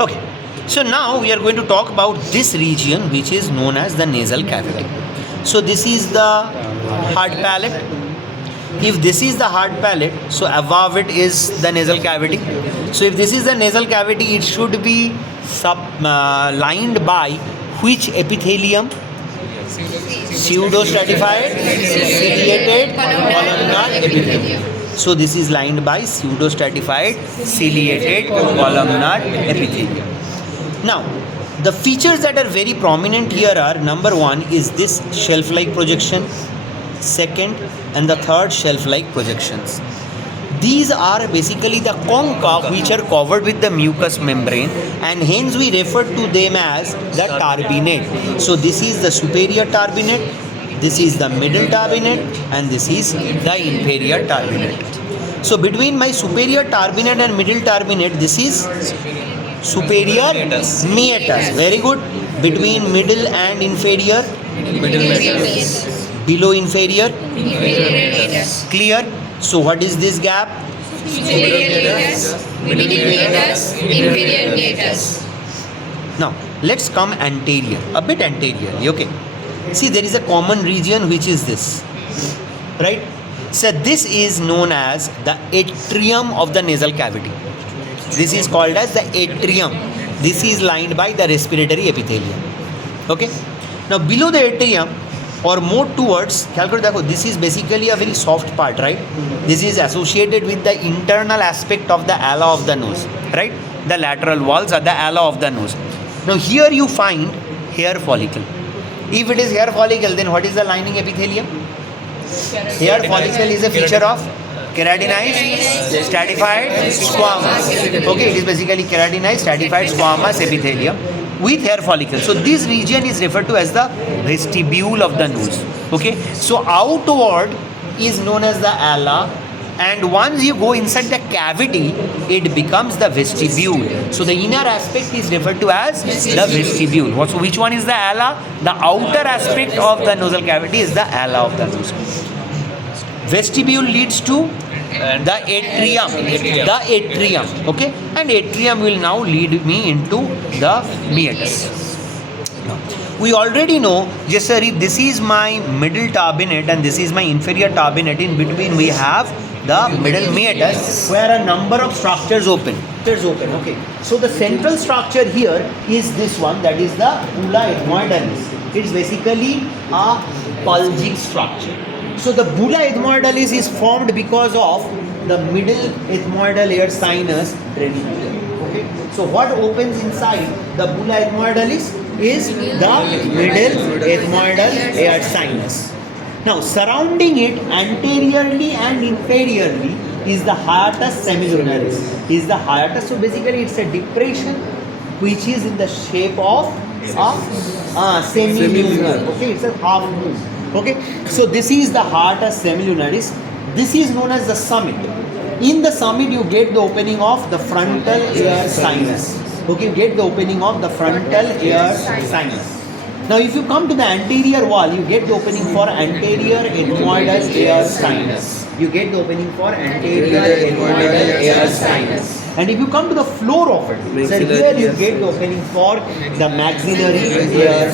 Okay, so now we are going to talk about this region which is known as the nasal cavity. So this is the hard palate. If this is the hard palate, so above it is the nasal cavity. So if this is the nasal cavity, it should be lined by which epithelium? Pseudostratified ciliated columnar epithelium. So this is lined by pseudostratified ciliated columnar epithelium. Now, the features that are very prominent here are, number one is this shelf-like projection, second and the third shelf-like projections. These are basically the concha which are covered with the mucous membrane, and hence we refer to them as the turbinate. So this is the superior turbinate, this is the middle turbinate, and this is the inferior turbinate. So between my superior turbinate and middle turbinate, this is superior meatus. Very good. Between middle and inferior, below inferior, clear. So what is this gap? Now let's come anterior, a bit anteriorly. Okay, see, there is a common region which is this, right? So this is known as the atrium of the nasal cavity. This is called as the atrium. This is lined by the respiratory epithelium. Okay, now below the atrium or more towards, this is basically a very soft part, right? This is associated with the internal aspect of the ala of the nose, right? The lateral walls are the ala of the nose. Now here you find hair follicle. If it is hair follicle, then what is the lining epithelium? Hair follicle is a feature of keratinized stratified squamous. Okay, it is basically keratinized stratified squamous epithelium with hair follicle. So this region is referred to as the vestibule of the nose. Okay, so outward is known as the ala, and once you go inside the cavity, it becomes the vestibule. So the inner aspect is referred to as the vestibule. So which one is the ala? The outer aspect of the nasal cavity is the ala of the nose. Vestibule leads to the atrium, okay, and atrium will now lead me into the meatus. Now, we already know, yes sir, if this is my middle turbinate and this is my inferior turbinate, in between we have the middle meatus where a number of structures open. Okay, so the central structure here is this one, that is the bulla ethmoidalis. It's basically a bulging structure. So the bulla ethmoidalis is formed because of the middle ethmoidal air sinus draining here. Okay. So what opens inside the bulla ethmoidalis is the middle ethmoidal air sinus. Now surrounding it anteriorly and inferiorly is the hiatus semilunaris. So basically it's a depression which is in the shape of a semilunar. Okay, it's a half moon. Okay, so this is the hiatus semilunaris. This is known as the summit. In the summit, you get the opening of the frontal air sinus. Okay, you get the opening of the frontal air sinus. Now, if you come to the anterior wall, you get the opening for anterior ethmoidal air sinus. And if you come to the floor of it, so here you get the opening for the maxillary air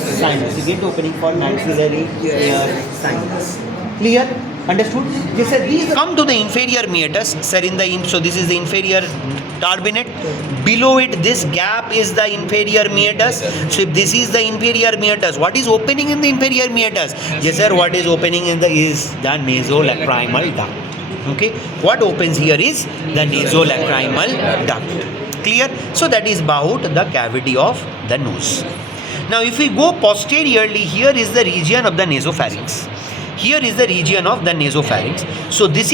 sinus. Clear? Understood? Yes, sir. These come to the inferior meatus, sir. So this is the inferior turbinate. Below it, this gap is the inferior meatus. So if this is the inferior meatus, what is opening in the inferior meatus? Yes, sir. What is opening in is the nasolacrimal duct. Okay, what opens here is the nasolacrimal duct. Clear? So that is about the cavity of the nose. Now if we go posteriorly, here is the region of the nasopharynx. So this